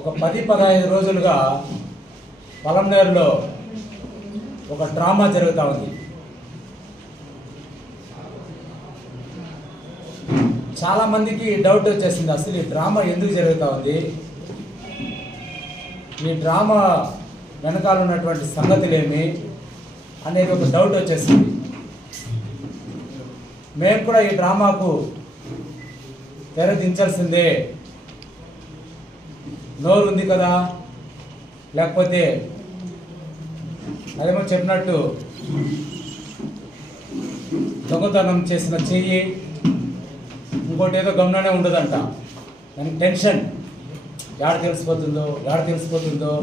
ఒక 10-15 రోజులుగా పలంనేరులో ఒక డ్రామా జరుగుతూ ఉంది. చాలామందికి డౌట్ వచ్చేసింది, అసలు ఈ డ్రామా ఎందుకు జరుగుతూ ఉంది, ఈ డ్రామా వెనకాల ఉన్నటువంటి సంగతులేమి అనేది ఒక డౌట్ వచ్చేసింది. మేము కూడా ఈ డ్రామాకు తెరదించాల్సిందే, నోరు ఉంది కదా, లేకపోతే అదేమో చెప్పినట్టు దొంగతనం చేసిన చెయ్యి ఇంకోటి ఏదో గమననే ఉండదంట. దానికి టెన్షన్, యాడ తెలిసిపోతుందో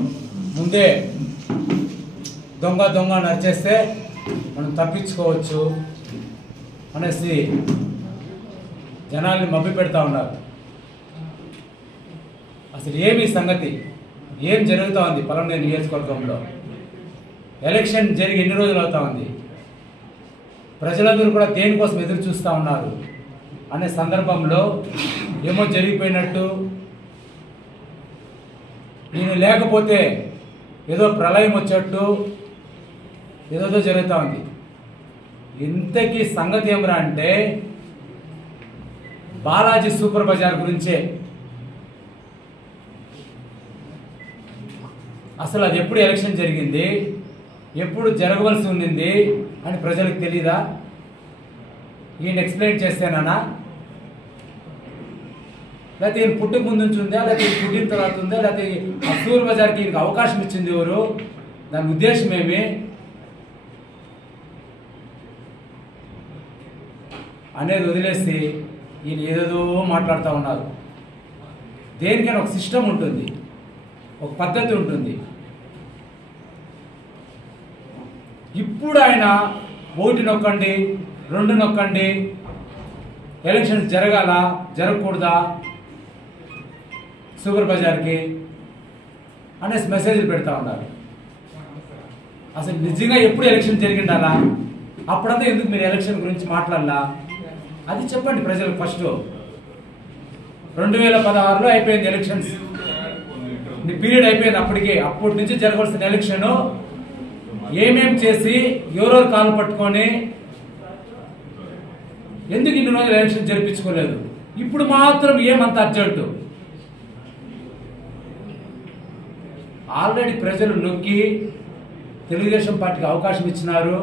ముందే దొంగ నరిచేస్తే మనం తప్పించుకోవచ్చు అనేసి జనాల్ని మభ్య పెడతా ఉన్నారు. అసలు ఏమి సంగతి, ఏం జరుగుతూ ఉంది పలంనేరు నియోజకవర్గంలో? ఎలక్షన్ జరిగి ఎన్ని రోజులు అవుతా ఉంది? ప్రజలందరూ కూడా దేనికోసం ఎదురు చూస్తూ ఉన్నారు అనే సందర్భంలో ఏమో జరిగిపోయినట్టు, నేను లేకపోతే ఏదో ప్రళయం వచ్చేట్టు ఏదో జరుగుతూ ఉంది. ఇంతకీ సంగతి ఏమరా అంటే బాలాజీ సూపర్ బజార్ గురించే. అసలు అది ఎప్పుడు ఎలక్షన్ జరిగింది, ఎప్పుడు జరగవలసి ఉండింది అని ప్రజలకు తెలీదా? ఈయన ఎక్స్ప్లెయిన్ చేస్తేనా, లేకపోతే ఈయన పుట్టుకు ముందు నుంచి ఉందా, లేకపోతే ఈయన పుట్టిన తర్వాత ఉందా, లేకపోతే ఆ సూపర్ బజార్కి ఈయనకి అవకాశం ఇచ్చింది ఎవరు, దాని ఉద్దేశం ఏమి అనేది వదిలేసి ఈయన ఏదేదో మాట్లాడుతూ ఉన్నారు. దేనికైనా ఒక సిస్టమ్ ఉంటుంది, ఒక పద్ధతి ఉంటుంది. ఇప్పుడు ఆయన 1 నొక్కండి 2 నొక్కండి, ఎలక్షన్స్ జరగాల జరగకూడదా సూపర్ బజార్కి అనేసి మెసేజ్లు పెడతా ఉన్నారు. అసలు నిజంగా ఎప్పుడు ఎలక్షన్ జరిగిండాలా? అప్పుడంతా ఎందుకు మీరు ఎలక్షన్ గురించి మాట్లాడాలా? అది చెప్పండి ప్రజలకు. ఫస్ట్ 2016లో అయిపోయింది ఎలక్షన్స్, పీరియడ్ అయిపోయింది. అప్పటి నుంచి జరగవలసిన ఎలక్షన్ ఏమేం చేసి ఎవరెవరు కాలు పట్టుకొని ఎందుకు ఇన్ని రోజులు ఎలక్షన్ జరిపించుకోలేదు? ఇప్పుడు మాత్రం ఏమంత అర్జెంటు? ఆల్రెడీ ప్రజలు నొక్కి తెలుగుదేశం పార్టీకి అవకాశం ఇచ్చినారు.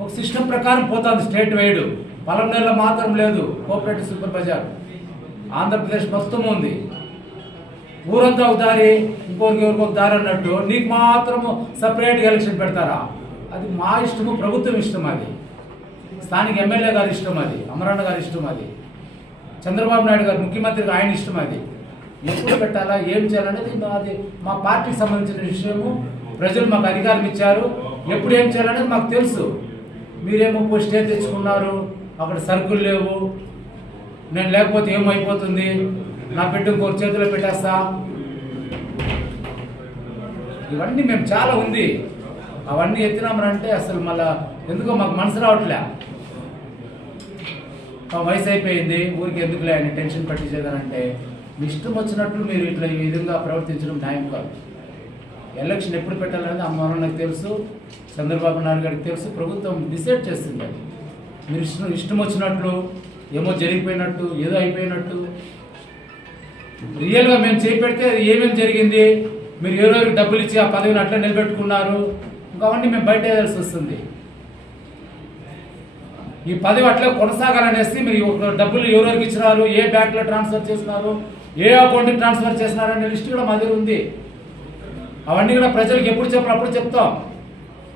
ఒక సిస్టమ్ ప్రకారం పోతుంది స్టేట్ వైడ్. పలంనేరులో మాత్రం లేదు కోఆపరేటివ్ సూపర్ బజార్, ఆంధ్రప్రదేశ్ మొత్తం ఉంది. ఊరంతా ఒక దారి, ఇంకొకరికి ఒక దారి అన్నట్టు నీకు మాత్రము సపరేట్గా ఎలక్షన్ పెడతారా? అది మా ఇష్టము, ప్రభుత్వం ఇష్టం, అది స్థానిక ఎమ్మెల్యే గారి ఇష్టం, అది అమరన్న గారి ఇష్టం, అది చంద్రబాబు నాయుడు గారు ముఖ్యమంత్రికి ఆయన ఇష్టం. అది ఎప్పుడు పెట్టాలా, ఏం చేయాలనేది అది మా పార్టీకి సంబంధించిన విషయము. ప్రజలు మాకు అధికారం ఇచ్చారు, ఎప్పుడు ఏం చేయాలనేది మాకు తెలుసు. మీరేమో పోయి స్టే తెచ్చుకున్నారు, అక్కడ సరుకులు లేవు, నేను లేకపోతే ఏమైపోతుంది, నా బిడ్డ ఇంకొక చేతిలో పెట్టేస్తా, ఇవన్నీ మేము చాలా ఉంది. అవన్నీ ఎత్తినామనంటే అసలు మళ్ళా ఎందుకో మాకు మనసు రావట్లే. వయసు అయిపోయింది, ఊరికి ఎందుకులే అని టెన్షన్ పట్టించేదనంటే మీ ఇష్టం వచ్చినట్లు మీరు ఇట్లా ఈ విధంగా ప్రవర్తించడం న్యాయం కాదు. ఎలక్షన్ ఎప్పుడు పెట్టాలనేది అమ్మకి తెలుసు, చంద్రబాబు నాయుడు గారికి తెలుసు, ప్రభుత్వం డిసైడ్ చేస్తుంది. అది మీరు ఇష్టం వచ్చినట్లు ఏమో జరిగిపోయినట్టు, ఏదో అయిపోయినట్టు. రియల్గా మేము చేపెడితే ఏమేమి జరిగింది, మీరు ఎవరెవరికి డబ్బులు ఇచ్చి ఆ పదవిని అట్లా నిలబెట్టుకున్నారు, ఇంకా అవన్నీ మేము బయట వేయాల్సి వస్తుంది. ఈ పదవి అట్లా కొనసాగాలనేసి మీరు డబ్బులు ఎవరెవరికి ఇచ్చినారు, ఏ బ్యాంకులో ట్రాన్స్ఫర్ చేసినారు, ఏ అకౌంట్కి ట్రాన్స్ఫర్ చేసినారు అనే లిస్ట్ కూడా మా దగ్గర ఉంది. అవన్నీ కూడా ప్రజలకు ఎప్పుడు చెప్పాలి అప్పుడు చెప్తాం.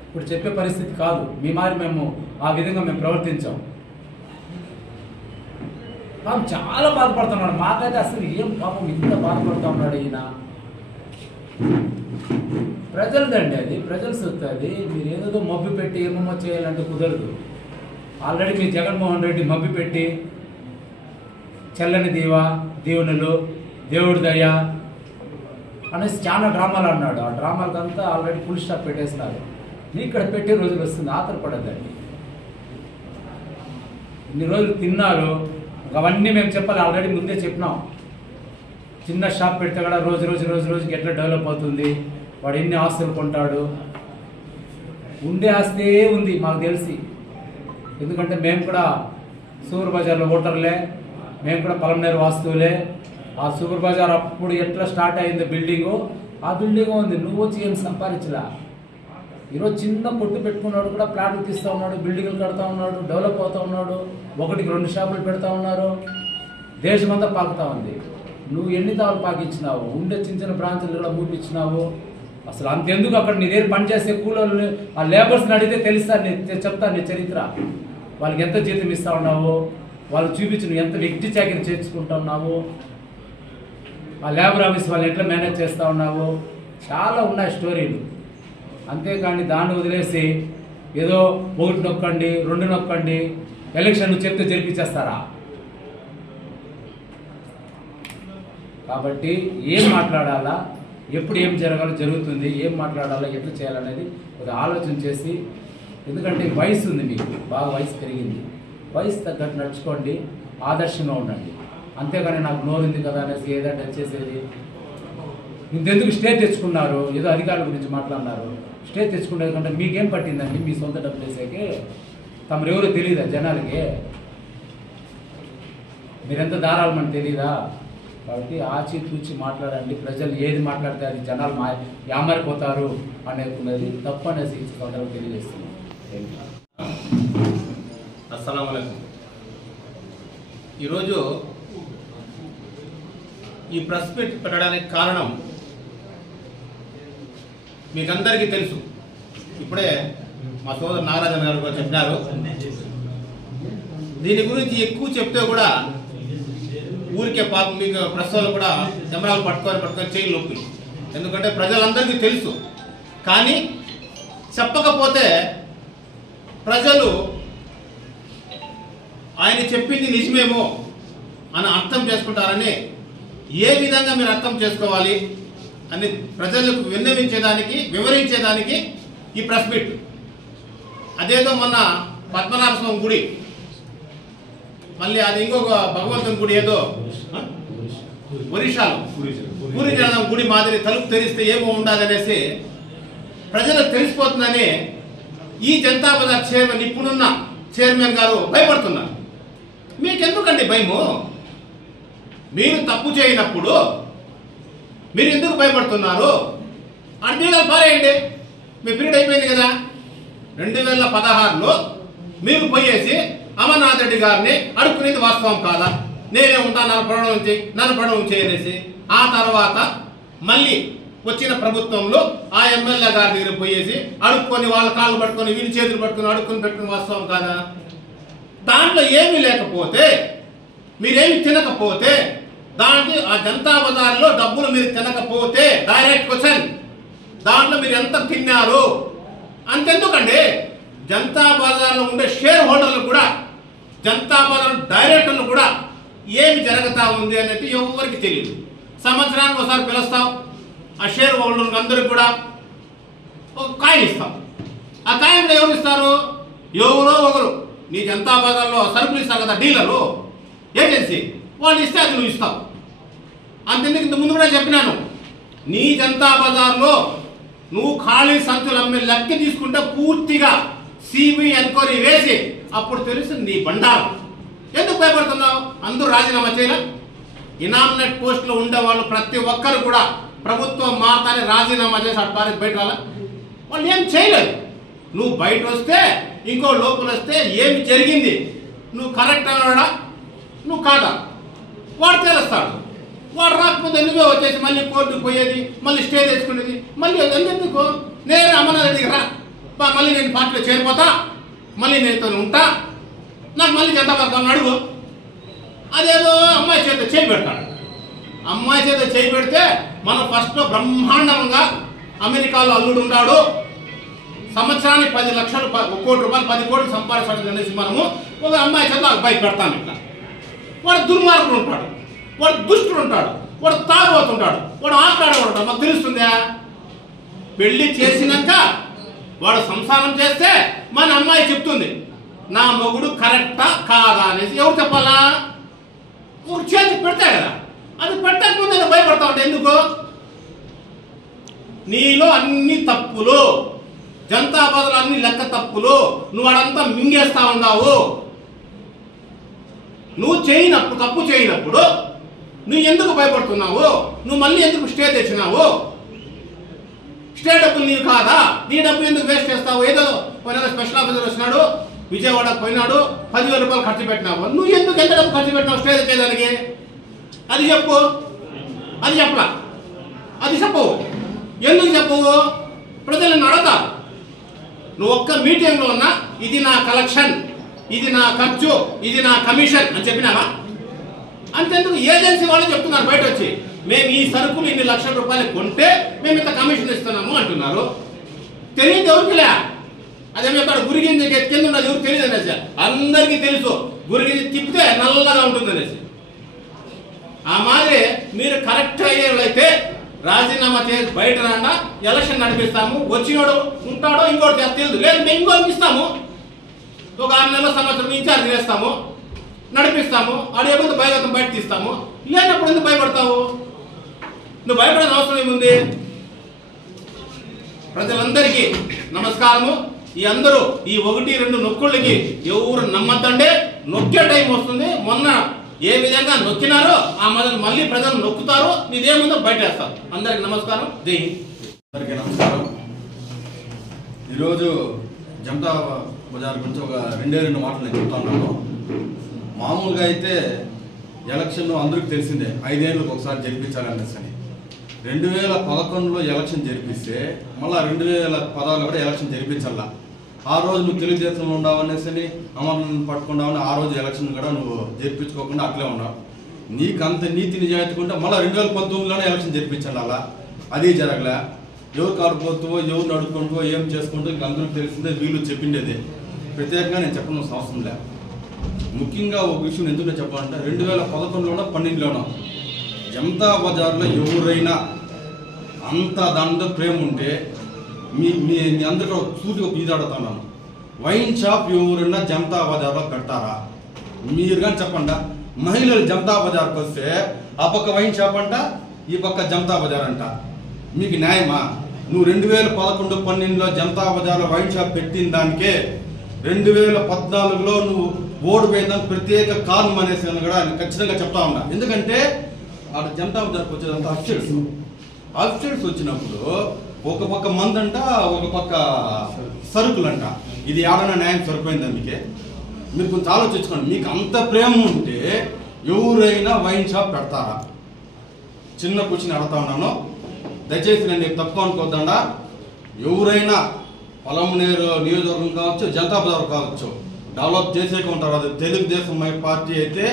ఇప్పుడు చెప్పే పరిస్థితి కాదు. మీ మారి మేము ఆ విధంగా మేము ప్రవర్తించాం. పాపం చాలా బాధపడుతున్నాడు. మాకైతే అసలు ఏం పాపం ఇంత బాధపడుతూ ఉన్నాడు ఈయన. ప్రజలదండి, అది ప్రజల సొత్తు. అది మీరు ఏదో మబ్బి పెట్టి ఏమేమో చేయాలంటే కుదరదు. ఆల్రెడీ మీ జగన్మోహన్ రెడ్డి మబ్బి పెట్టి చల్లని దీవెనలు, దేవుడి దయ అనేసి చాలా డ్రామాలు అన్నాడు. ఆ డ్రామాలకంతా ఆల్రెడీ ఫుల్ స్టాప్ పెట్టేస్తున్నారు. ఇక్కడ పెట్టే రోజులు వస్తుంది, ఆతరపడద్దండి. ఇన్ని రోజులు తిన్నారు, అవన్నీ మేము చెప్పాలి, ఆల్రెడీ ముందే చెప్పినాం. చిన్న షాప్ పెడితే కూడా రోజుకి ఎట్లా డెవలప్ అవుతుంది, వాడు ఎన్ని ఆస్తులు కొంటాడు. ఉండే ఆస్తే ఉంది మాకు తెలిసి, ఎందుకంటే మేము కూడా సూపర్ బజార్లో ఓటర్లే, మేము కూడా పలమనేరు వాస్తువులే. ఆ సూపర్ బజార్ అప్పుడు ఎట్లా స్టార్ట్ అయింది బిల్డింగు, ఆ బిల్డింగ్ ఉంది. నువ్వు వచ్చి ఏం సంపాదించలా. ఈరోజు చిన్న కొట్టు పెట్టుకున్నాడు కూడా ప్లాట్లు తీస్తూ ఉన్నాడు, బిల్డింగ్లు కడతా ఉన్నాడు, డెవలప్ అవుతూ ఉన్నాడు, 1-2 షాపులు పెడతా ఉన్నారు. దేశమంతా పాకుతా ఉంది. నువ్వు ఎన్ని తావులు పాకించినావు, ఉండే చిన్న బ్రాంచులు కూడా మూపించినావు. అసలు అంతెందుకు అక్కడ నీ దగ్గర పనిచేసే కూలీలు ఆ లేబర్స్ని అడిగితే తెలుస్తాను, చెప్తాను నీ చరిత్ర. వాళ్ళకి ఎంత జీతం ఇస్తా ఉన్నావు, వాళ్ళు చూపించి నువ్వు ఎంత వ్యక్తి చాకరీ చేర్చుకుంటా ఉన్నావు, ఆ లేబర్ ఆఫీస్ వాళ్ళు ఎట్లా మేనేజ్ చేస్తూ ఉన్నావు. చాలా ఉన్నాయి స్టోరీలు. అంతేకాని దాన్ని వదిలేసి ఏదో 1 నొక్కండి 2 నొక్కండి ఎలక్షన్ చెప్తే జరిపించేస్తారా? కాబట్టి ఏం మాట్లాడాలా, ఎప్పుడు ఏం జరగాలో జరుగుతుంది, ఏం మాట్లాడాలో ఎట్లా చేయాలనేది ఒక ఆలోచన చేసి, ఎందుకంటే వయసు ఉంది మీకు, బాగా వయసు పెరిగింది, వయసు తగ్గట్టు నడుచుకోండి, ఆదర్శంగా ఉండండి. అంతేగాని నాకు నోరుంది కదా అనేసి ఏదంటే చేసేది. ఇంతెందుకు స్టేజ్ తెచ్చుకున్నారు, ఏదో అధికారుల గురించి మాట్లాడినారు. స్టేజ్ తెచ్చుకునేది కంటే మీకేం పట్టిందండి, మీ సొంత డబ్బులు వేసేకి? తమరు ఎవరో తెలియదా జనాలకి? మీరెంత దారాలు మనకు తెలీదా? కాబట్టి ఆచితూచి మాట్లాడండి. ప్రజలు ఏది మాట్లాడితే అది జనాలు యామరిపోతారు అనేది తప్పు అనేసి సందర్భంగా తెలియజేస్తున్నాం. అస్సలాము అలైకుం. ఈరోజు ఈ ప్రెస్ మీట్ పెట్టడానికి కారణం మీకందరికీ తెలుసు. ఇప్పుడే మా సోదరు నాగరాజన్ గారు కూడా చెప్పినారు. దీని గురించి ఎక్కువ చెప్తే కూడా ఊరికే పాపం మీకు ప్రెస్ వాళ్ళు కూడా కెమెరాలు పట్టుకొని చేయి నొప్పులు. ఎందుకంటే ప్రజలందరికీ తెలుసు. కానీ చెప్పకపోతే ప్రజలు ఆయన చెప్పింది నిజమేమో అని అర్థం చేసుకుంటారని, ఏ విధంగా మీరు అర్థం చేసుకోవాలి అని ప్రజలకు వివరించేదానికి ఈ ప్రెస్ మీట్. అదేదో మొన్న పద్మనాభస్వామి గుడి, మళ్ళీ అది ఇంకొక భగవంతుని గుడి ఏదో ఒరిస్సాలో పూరి జగన్నాథం గుడి మాదిరి తలుపు తెరిస్తే ఏమో ఉండాలనేసి ప్రజలకు తెలిసిపోతుందని ఈ జనతా బజార్ చైర్మన్, ఇప్పుడున్న చైర్మన్ గారు భయపడుతున్నారు. మీకెందుకండి భయము? మీరు తప్పు చేయనప్పుడు మీరు ఎందుకు భయపడుతున్నారు? అడ్డీగా పారేయండి, మీ పీరియడ్ అయిపోయింది కదా. 2016లో మీరు పోయేసి అమర్నాథ్ రెడ్డి గారిని అడుక్కునేది వాస్తవం కాదా? నేనే ఉంటాను నన్ను పడవం చేయనేసి. ఆ తర్వాత మళ్ళీ వచ్చిన ప్రభుత్వంలో ఆ ఎమ్మెల్యే గారి దగ్గర పోయేసి అడుక్కొని వాళ్ళ కాళ్ళు పట్టుకొని వీళ్ళు చేతులు పట్టుకొని అడుక్కుని పెట్టుకుని వాస్తవం కాదా? దాంట్లో ఏమీ లేకపోతే, మీరేమి తినకపోతే, దానికి ఆ జనతా బజార్లో డబ్బులు మీరు తినకపోతే, డైరెక్ట్ క్వశ్చన్, దాంట్లో మీరు ఎంత తిన్నారు అంతెందుకండి? జనతా బజార్లో ఉండే షేర్ హోల్డర్లు కూడా, జనతా బజార్ డైరెక్టర్లు కూడా ఏమి జరుగుతా ఉంది అనేది ఎవరికి తెలియదు. సంవత్సరానికి ఒకసారి పిలుస్తాం, ఆ షేర్ హోల్డర్లకు అందరికి కూడా ఒక కాయిన్ ఇస్తాం. ఆ కాయిన్లో ఎవరు ఇస్తారు? ఎవరో ఒకరు నీ జనతా బజార్లో సరుకులు ఇస్తారు కదా, డీలరు, ఏజెన్సీ, వాళ్ళు ఇస్తే అది నువ్వు ఇస్తావు. అంతెందుకు, ఇంత ముందు కూడా చెప్పినాను, నీ జనతా బజార్లో నువ్వు ఖాళీ సంచులు అమ్మే లెక్క తీసుకుంటే పూర్తిగా సిబిఐ ఎంక్వైరీ వేసి అప్పుడు తెలుస్తుంది నీ బండారం. ఎందుకు భయపడుతున్నావు? అందరూ రాజీనామా చేయలే. ఇనామినేట్ పోస్టులో ఉండే వాళ్ళు ప్రతి ఒక్కరు కూడా ప్రభుత్వం మారతానే రాజీనామా చేసి అట్టారి బయట రాలే. వాళ్ళు ఏం చేయలేదు. నువ్వు బయట వస్తే, ఇంకో లోపల వస్తే ఏమి జరిగింది, నువ్వు కరెక్ట్ అన్నాడా నువ్వు కాదా వాడు తెలుస్తాడు. వాడు రాకపోతే నువ్వే వచ్చేసి మళ్ళీ కోర్టుకు పోయేది, మళ్ళీ స్టే తెచ్చుకునేది, మళ్ళీ ఎందుకు? నేనే అమర్నాథ్ రెడ్డికి రా, మళ్ళీ నేను పార్టీలో చేరిపోతా, మళ్ళీ నేను ఉంటా, నాకు మళ్ళీ జనతా పథకాలను అడుగు. అదేదో అమ్మాయి చేత చేయి పెడతాడు. అమ్మాయి చేత చేయి పెడితే మనం ఫస్ట్లో బ్రహ్మాండంగా అమెరికాలో అల్లుడు ఉన్నాడు, సంవత్సరానికి 10 లక్షలు, 1 కోటి రూపాయలు, 10 కోట్లు సంపాదించాలని అనేసి మనము ఒక అమ్మాయి చేత అబ్బాయి పెడతాను. ఇట్లా వాడు దుర్మార్గుడు ఉంటాడు, వాడు దుష్టుడు ఉంటాడు, వాడు తాగుబోతుంటాడు, వాడు ఆటలాడేవాడు. మాకు తెలుస్తుందా? పెళ్లి చేసినాక వాడు సంసారం చేస్తే మన అమ్మాయి చెప్తుంది నా మొగుడు కరెక్టా కాదా అనేసి. ఎవరు చెప్పాలా? ఒక చేతి పెడతాయి కదా, అది పెట్టక ముందు భయపడ అంటే ఎందుకు? నీలో అన్ని తప్పులు, జనతా బదులు అన్ని లెక్క తప్పులు, నువ్వు అడంతా మింగేస్తా ఉన్నావు. నువ్వు చేయనప్పుడు, తప్పు చేయనప్పుడు నువ్వు ఎందుకు భయపడుతున్నావు? నువ్వు మళ్ళీ ఎందుకు స్టే తెచ్చినావు? స్టే డబ్బులు నీవు కాదా? నీ డబ్బు ఎందుకు వేస్ట్ చేస్తావు? ఏదో పోయినా స్పెషల్ ఆఫీసర్ వచ్చినాడు, విజయవాడ పోయినాడు, 10,000 రూపాయలు ఖర్చు పెట్టినావు. నువ్వు ఎందుకు ఎంత డబ్బు ఖర్చు పెట్టినావు స్టే తెచ్చేదానికి? అది చెప్పు. అది చెప్పలా, అది చెప్పవు. ఎందుకు చెప్పవు? ప్రజలను అడగ. నువ్వు ఒక్క మీటింగ్లో ఉన్నా ఇది నా కలెక్షన్, ఇది నా ఖర్చు, ఇది నా కమిషన్ అని చెప్పినావా? అంతెందుకు ఏజెన్సీ వాళ్ళు చెప్తున్నారు బయట వచ్చి, మేము ఈ సరుకులు ఇన్ని లక్షల రూపాయలు కొంటే మేము ఇంత కమిషన్ ఇస్తున్నాము అంటున్నారు. తెలియదు ఎవరికిలే. అదేమో అక్కడ గురిగింజ కింద ఉన్నది ఎవరు తెలియదు అనేసి. అందరికీ తెలుసు గురిగింజ తిప్పితే నల్లగా ఉంటుంది అనేసి. ఆ మాదిరి మీరు కరెక్ట్ అయ్యేవాళ్ళైతే రాజీనామా చేసి బయట రాండా, ఎలక్షన్ నడిపిస్తాము. వచ్చినోడు ఉంటాడో ఇంకోటి తెలియదు, లేదు మేము ఇంకోటి ఇస్తాము. ఒక 6 నెలల సంవత్సరం ఇన్ఛార్జ్ చేస్తాము, నడిపిస్తాము. ఆడేముంది భయగతం బయట తీస్తాము. లేనప్పుడు ఎందుకు భయపడతావు? నువ్వు భయపడే అవసరం ఏముంది? ప్రజలందరికీ నమస్కారము. ఈ అందరూ ఈ 1-2 నొక్కుళ్ళకి ఎవరు నమ్మద్దంటే నొక్కే టైం వస్తుంది. మొన్న ఏ విధంగా నొక్కినారో ఆ మొదలు మళ్ళీ ప్రజలు నొక్కుతారు. నీదేముందో బయటేస్తారు. అందరికి నమస్కారం. జై హింద్. అందరికీ నమస్కారం. ఈరోజు జనతా బజార్ గురించి ఒక 2 మాటలు నేను చెప్తున్నాను. మామూలుగా అయితే ఎలక్షన్ అందరికీ తెలిసిందే, 5 ఏళ్ళకి ఒకసారి జరిపించాలనేసి. 2011లో ఎలక్షన్ జరిపిస్తే మళ్ళీ 2016లో కూడా ఎలక్షన్ జరిపించాల. ఆ రోజు నువ్వు తెలుగుదేశంలో ఉండవు అనేసి అమరణ పట్టుకున్నావని ఆ రోజు ఎలక్షన్ కూడా నువ్వు జరిపించుకోకుండా అట్లే ఉన్నావు. నీకు అంత నీతి నిజాయితీ ఉంటే మళ్ళీ 2019లోనే ఎలక్షన్ జరిపించాలి. అలా అది జరగలే. ఎవరు కాడిపోతావో, ఎవరు నడుపుకుంటూ ఏం చేసుకుంటూ ఇంక అందరికీ తెలిసిందే, వీళ్ళు చెప్పిండేది. ప్రత్యేకంగా నేను చెప్పడం అవసరం లే. ముఖ్యంగా ఒక విషయం ఎందుకు చెప్పాలంటే 2011లోనో 12లోనో జనతా బజార్లో ఎవరైనా అంత దాంతో ప్రేమ ఉంటే మీ అందరికీ సూటిగా ఈదాడుతున్నాను, వైన్ షాప్ ఎవరైనా జనతా బజార్లో పెడతారా? మీరు కానీ చెప్పండి. మహిళలు జనతా బజార్కి వస్తే ఆ పక్క వైన్ షాప్ అంట, ఈ పక్క జనతా బజార్ అంట. మీకు న్యాయమా? నువ్వు 2011-12లో జనతా బజార్లో వైన్ షాప్ పెట్టిన దానికే 2014లో నువ్వు ఓడిపోయేదానికి ప్రత్యేక కారణం అనేసి కూడా ఖచ్చితంగా చెప్తా ఉన్నా. ఎందుకంటే అక్కడ జనతా బజార్కి వచ్చేదంతా అఫిషియల్స్ వచ్చినప్పుడు ఒక పక్క మందంట, ఒక పక్క సరుకులంట. ఇది ఏడన్నా న్యాయం సరిపోయిందా? మీరు కొంచెం ఆలోచించుకోండి. మీకు అంత ప్రేమ ఉంటే ఎవరైనా వైన్ షాప్ పెడతారా? చిన్న క్వశ్చన్ అడుగుతా ఉన్నాను, దయచేసి నేను తప్పు అనుకోద్దండా. ఎవరైనా పొలంనేరు నియోజకవర్గం కావచ్చు, జనతా బజార్ కావచ్చు, డెవలప్ చేసేక ఉంటారు. అది తెలుగుదేశం పార్టీ అయితే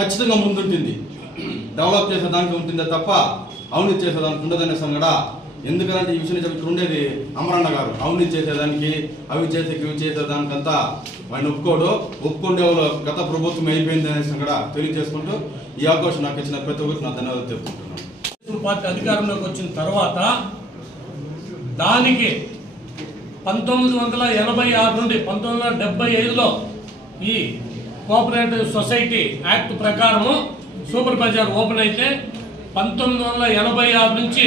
ఖచ్చితంగా ముందుంటుంది, డెవలప్ చేసేదానికి ఉంటుందే తప్ప అవినీతి చేసేదానికి ఉండదనేసి కూడా. ఎందుకంటే ఈ విషయం చెప్తూ ఉండేది అమరన్న గారు, అవినీతి చేసేదానికి, అవి చేసేదానికంతా ఆయన ఒప్పుకుంటే గత ప్రభుత్వం అయిపోయింది అనేసి కూడా తెలియజేసుకుంటూ ఈ అవకాశం నాకు ఇచ్చిన ప్రతి ఒక్కరికి నా ధన్యవాదాలు తెలుపుకుంటున్నాను. పార్టీ అధికారంలోకి వచ్చిన తర్వాత దానికి 1986 నుండి 1975లో ఈ కోఆపరేటివ్ సొసైటీ యాక్ట్ ప్రకారము సూపర్ బజార్ ఓపెన్ అయితే 1986 నుంచి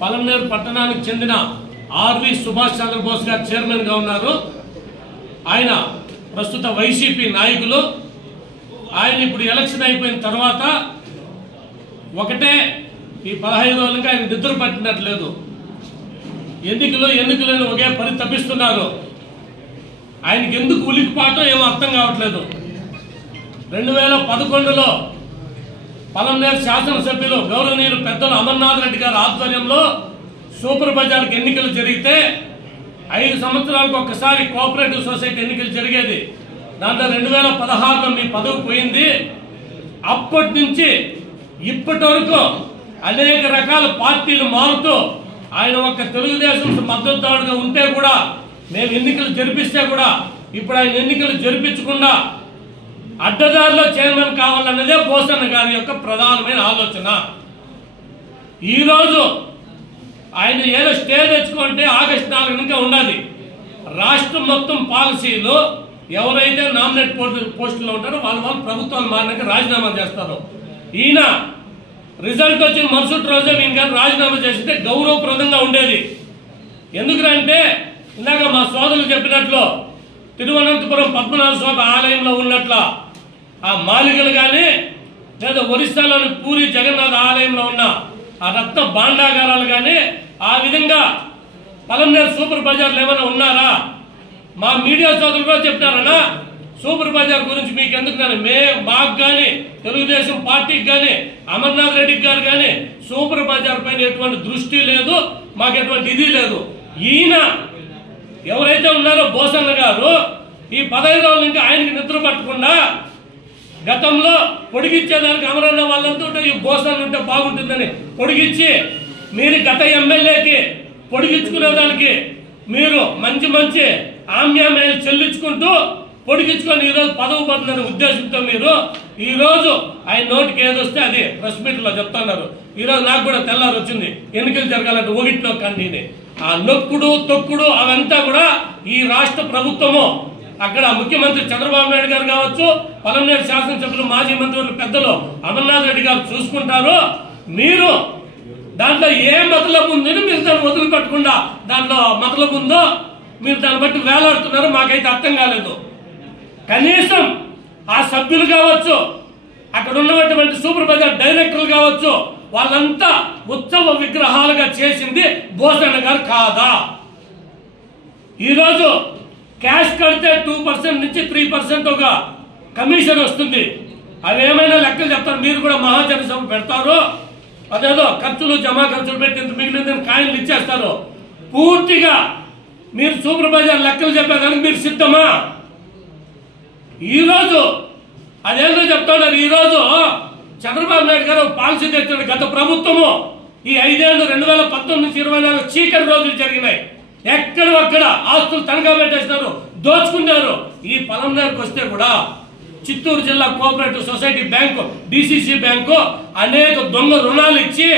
పలమనేరు పట్టణానికి చెందిన ఆర్వి సుభాష్ చంద్రబోస్ గారు చైర్మన్గా ఉన్నారు. ఆయన ప్రస్తుత వైసీపీ నాయకులు. ఆయన ఇప్పుడు ఎలక్షన్ అయిపోయిన తర్వాత ఒకటే ఈ 15 రోజులుగా ఆయన నిద్ర పట్టినట్లేదు. ఎన్నికలను ఒకే పని తప్పిస్తున్నారు. ఆయనకి ఎందుకు ఉలికిపాటో ఏమో అర్థం కావట్లేదు. 2011లో పలమనేరు శాసనసభ్యులు గౌరవనీయులు పెద్దలు అమర్నాథ్ రెడ్డి గారి ఆధ్వర్యంలో సూపర్ బజార్కి ఎన్నికలు జరిగితే 5 సంవత్సరాలకు ఒక్కసారి కోఆపరేటివ్ సొసైటీ ఎన్నికలు జరిగేది. దాంట్లో 2016లో మీ పదవి పోయింది. అప్పటి నుంచి ఇప్పటి వరకు అనేక రకాల పార్టీలు మారుతూ ఆయన ఒక తెలుగుదేశం మద్దతుదారుడుగా ఉంటే కూడా, మేము ఎన్నికలు జరిపిస్తే కూడా ఇప్పుడు ఆయన ఎన్నికలు జరిపించకుండా అడ్డదారిలో చైర్మన్ కావాలన్నదే బోసన్న గారి యొక్క ప్రధానమైన ఆలోచన. ఈరోజు ఆయన ఏదో స్టే తెచ్చుకుంటే ఆగస్టు 4 ఇంకా ఉండాలి. రాష్ట్రం మొత్తం పాలసీలు ఎవరైతే నామినేట్ పోస్టుల్లో ఉంటారో వాళ్ళు ప్రభుత్వాలు మారినాక రాజీనామా చేస్తారు. ఈయన రిజల్ట్ వచ్చిన మరుసటి రోజే నేను కానీ రాజీనామా చేస్తే గౌరవప్రదంగా ఉండేది. ఎందుకంటే ఇందాక మా సోదరులు చెప్పినట్లు తిరువనంతపురం పద్మనాభ స్వామి ఆలయంలో ఉన్నట్ల ఆ మాలికలు కానీ లేదా ఒరిస్సాలోని పూరి జగన్నాథ ఆలయంలో ఉన్న ఆ రత్న భాండాగారాలు కానీ ఆ విధంగా పలమనేరు సూపర్ బజార్లు ఏమైనా ఉన్నారా? మా మీడియా సోదరులు కూడా చెప్తారన్నా సూపర్ బజార్ గురించి మీకు ఎందుకు మాకు కానీ తెలుగుదేశం పార్టీకి కానీ అమర్నాథ్ రెడ్డి గారు కానీ సూపర్ బజార్ పైన ఎటువంటి దృష్టి లేదు, మాకు ఎటువంటి ఇది లేదు. ఈయన ఎవరైతే ఉన్నారో బోసన్న గారు ఈ 15 రోజుల నుంచి ఆయనకి నిద్ర పట్టకుండా గతంలో పొడిగిచ్చేదానికి అమరన్న వాళ్ళంతా ఈ బోసన్న ఉంటే బాగుంటుందని పొడిగిచ్చి మీరు గత ఎమ్మెల్యేకి పొడిగించుకునేదానికి మీరు మంచి మంచి ఆమ్యామేలు చెల్లించుకుంటూ పొడిగించుకొని ఈరోజు పదవి పొందని ఉద్దేశంతో మీరు ఈ రోజు ఆయన నోటికి ఏదొస్తే అది ప్రెస్ మీట్ లో చెప్తున్నారు. ఈ రోజు నాకు కూడా తెల్లారు వచ్చింది ఎన్నికలు జరగాలంటే ఒకటిలో కంటిని ఆ నొక్కుడు తొక్కుడు అవంతా కూడా ఈ రాష్ట్ర ప్రభుత్వము అక్కడ ముఖ్యమంత్రి చంద్రబాబు నాయుడు గారు కావచ్చు, పలమనేరు శాసనసభ్యులు మాజీ మంత్రులు పెద్దలు అమర్నాథ్ రెడ్డి గారు చూసుకుంటారు. మీరు దాంట్లో ఏ మతలబు ఉందని మీరు దాన్ని వదిలిపెట్టకుండా దాంట్లో మతలబు ఉందో మీరు దాన్ని బట్టి వేలాడుతున్నారు. మాకైతే అర్థం కాలేదు. కనీసం ఆ సభ్యులు కావచ్చు, అక్కడ ఉన్నటువంటి సూపర్ బజార్ డైరెక్టర్లు కావచ్చు, వాళ్ళంతా ఉత్సవ విగ్రహాలుగా చేసింది బోసన్న గారు కాదా? ఈరోజు క్యాష్ కడితే 2% నుంచి 3% ఒక కమిషన్ వస్తుంది. అవి ఏమైనా లెక్కలు చెప్తారు. మీరు కూడా మహాజన సభ పెడతారు, అదేదో ఖర్చులు జమా ఖర్చులు పెట్టి మిగిలిందని కాయిన్లు ఇచ్చేస్తారు. పూర్తిగా మీరు సూపర్ బజార్ లెక్కలు చెప్పేదానికి మీరు సిద్ధమా? ఈరోజు అదేంటో చెప్తున్నారు. ఈరోజు చంద్రబాబు నాయుడు గారు పాలసీ తెచ్చిన గత ప్రభుత్వము ఈ 5 ఏళ్ళు 2019 నుంచి 24 చీకటి రోజులు జరిగినాయి. ఎక్కడ ఒక్కడ ఆస్తులు తనఖా పెట్టేసినారు, దోచుకున్నారు. ఈ పలమనేరుకు వస్తే కూడా చిత్తూరు జిల్లా cooperative society bank, DCC bank అనేక దొంగ రుణాలు ఇచ్చి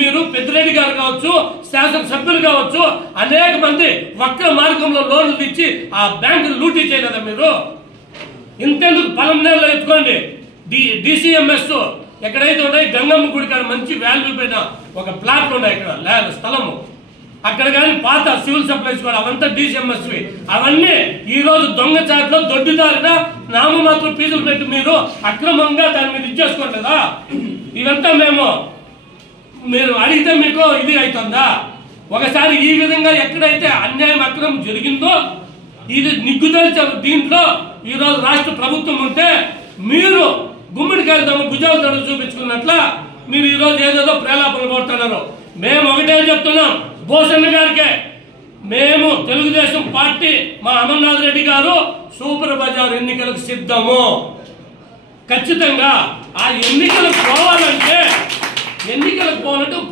మీరు పెద్దిరెడ్డి గారు కావచ్చు, శాసనసభ్యులు కావచ్చు, అనేక మంది వక్ర మార్గంలో లోన్లు ఇచ్చి ఆ బ్యాంకును లూటీ చేయలేదా మీరు? ఇంతెందుకు పలమనేరులో ఎత్తుకోండి. డిసిఎంఎస్ ఎక్కడైతే ఉన్నాయి గంగమ్మ గుడి కాడ మంచి వాల్యూ పైన ఒక ప్లాట్లు ఉన్నాయి, ఇక్కడ స్థలము అక్కడ కానీ పాత సివిల్ సప్లైస్ కూడా అవంతా డిసిఎంఎస్ అవన్నీ ఈ రోజు దొంగచాట్లో దొడ్డిదారిన నామమాత్రం ఫీజులు పెట్టి మీరు అక్రమంగా దాని మీద ఇచ్చేసుకోలేదా? ఇదంతా మీరు అడిగితే మీకు ఇది అవుతుందా? ఒకసారి ఈ విధంగా ఎక్కడైతే అన్యాయం అక్రమం జరిగిందో ఇది నిగ్గుదల దీంట్లో ఈ రోజు రాష్ట్ర ప్రభుత్వం ఉంటే మీరు గుమ్మడికాయలు తమ భుజాలు తడు చూపించుకున్నట్ల మీరు ఈ రోజు ఏదేదో ప్రేలాపనలు కొడుతున్నారు. మేము ఒకటే చెప్తున్నాం బోసన్న గారికే, మేము తెలుగుదేశం పార్టీ మా అమర్నాథ్ రెడ్డి గారు సూపర్ బజార్ ఎన్నికలకు సిద్ధము. ఖచ్చితంగా ఆ ఎన్నికలకు పోవాలంటే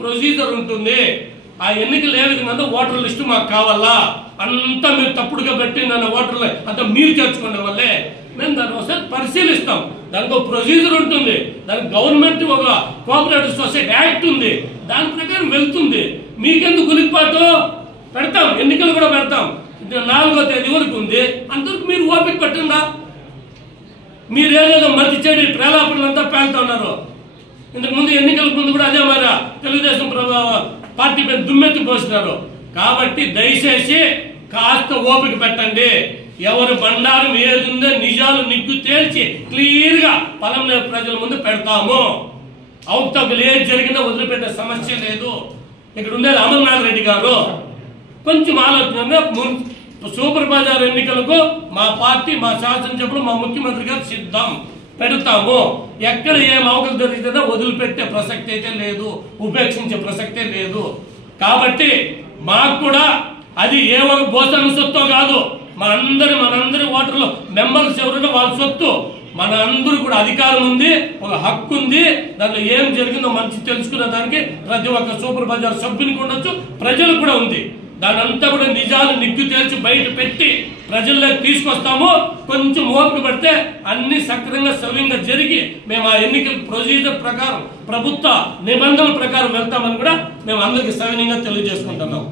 ప్రొసీజర్ ఉంటుంది. ఆ ఎన్నికలు ఏ విధంగా ఓటర్ లిస్టు మాకు కావాలా, అంతా మీరు తప్పుడుగా పెట్టి నన్ను ఓటర్లు అంతా మీరు చేర్చుకునే వల్లే మేము దాన్ని ఒకసారి పరిశీలిస్తాం. దానికి ఒక ప్రొసీజర్ ఉంటుంది, దానికి గవర్నమెంట్ ఒక కోఆపరేటివ్ సొసైటీ యాక్ట్ ఉంది, దాని ప్రకారం వెళ్తుంది. మీకెందుకు గులిపాటు పెడతాం, ఎన్నికలు కూడా పెడతాం. 4వ తేదీ వరకు ఉంది, అంతవరకు మీరు ఓపిక పట్టిందా? మీరేదో మధ్య చెడి ప్రేలాపనలంతా పేలుతున్నారు. ఇంతకు ముందు ఎన్నికలకు ముందు కూడా అదే మరి తెలుగుదేశం పార్టీ పైన దుమ్మెత్తి పోసినారు. కాబట్టి దయచేసి కాస్త ఓపిక పెట్టండి. ఎవరు బండారం ఏదుందో నిజాలు నిగ్గు తేల్చి క్లియర్ గా పలమనేరు ప్రజల ముందు పెడతాము. అవతకులు ఏది జరిగినా వదిలిపెట్టే సమస్య లేదు. ఇక్కడ ఉండేది అమర్నాథ్ రెడ్డి గారు కొంచెం ఆలోచన. సూపర్ బజార్ ఎన్నికలకు మా పార్టీ, మా శాసనసభ్యులు, మా ముఖ్యమంత్రి గారు సిద్ధం, పెడతాము. ఎక్కడ ఏం అవకలు జరిగితే వదిలిపెట్టే ప్రసక్తి అయితే లేదు, ఉపేక్షించే ప్రసక్తే లేదు. కాబట్టి మాకు కూడా అది ఏ ఒక బోసన సొత్తు కాదు, మనందరి ఓటర్లు మెంబర్స్ ఎవరైనా వాళ్ళ సొత్తు. మన అందరూ కూడా అధికారం ఉంది, ఒక హక్కు ఉంది. దాంట్లో ఏం జరిగిందో మంచి తెలుసుకునే దానికి ప్రతి ఒక్క సూపర్ బజార్ సభ్యునికి ఉండొచ్చు, ప్రజలకు కూడా ఉంది. దాని అంతా కూడా నిజాలు నిగ్గు తేల్చి బయట పెట్టి ప్రజల్లోకి తీసుకొస్తాము. కొంచెం ఓపిక పడితే అన్ని సక్రమంగా సవ్యంగా జరిగి మేము ఆ ఎన్నికల ప్రొసీజర్ ప్రకారం ప్రభుత్వ నిబంధనల ప్రకారం వెళ్తామని కూడా మేము అందరికీ సవినయంగా తెలియజేసుకుంటున్నాం.